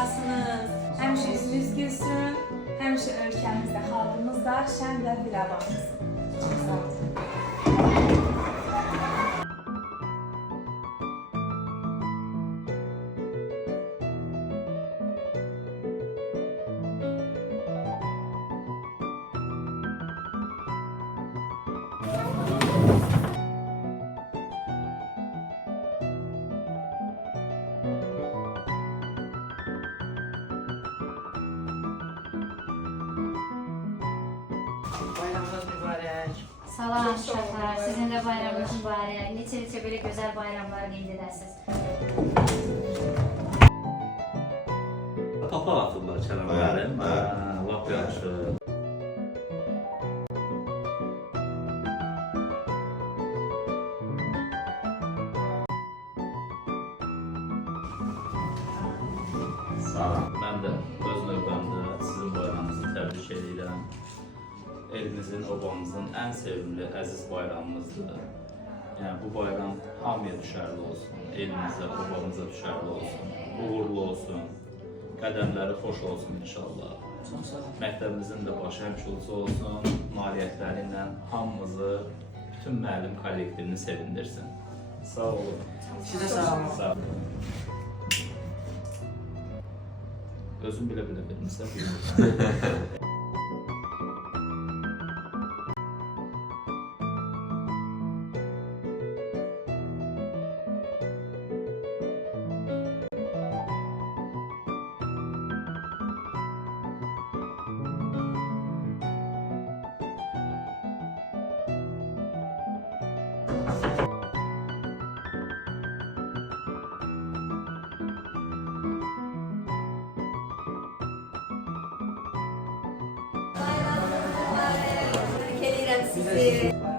olasınız. Həmişə üzünüz gülsün. Həmişə ölkəmizdə, xalqımızda şən və firavan olsun. Çox sağ olun. Bayramınız mübarək. Salam uşaqlar, sizin də bayramınız mübarək. Neçə belə gözəl bayramlar qeyd edəsiniz. Papa atırlar kələmlərin. Lap yaxşı. Salam. Mən də öz növbəmdə sizin bayramınızı təbrik edirəm. Elimizin, obamızın ən sevimli, əziz bayramımızdır. Yəni bu bayram hamıya düşərli olsun. Elimizə, obamıza düşərli olsun. Uğurlu olsun. Qədəmləri xoş olsun inşallah. Məktəbimizin də başı həmşulucu olsun. Nailiyyətləri ilə hamımızı, bütün müəllim kollektivini sevindirsin. Sağ olun. Sizə sağ olun. Sağ olun. Özüm bilə-bilə vermişsən, bilmirsən. Gəlirəm sizi.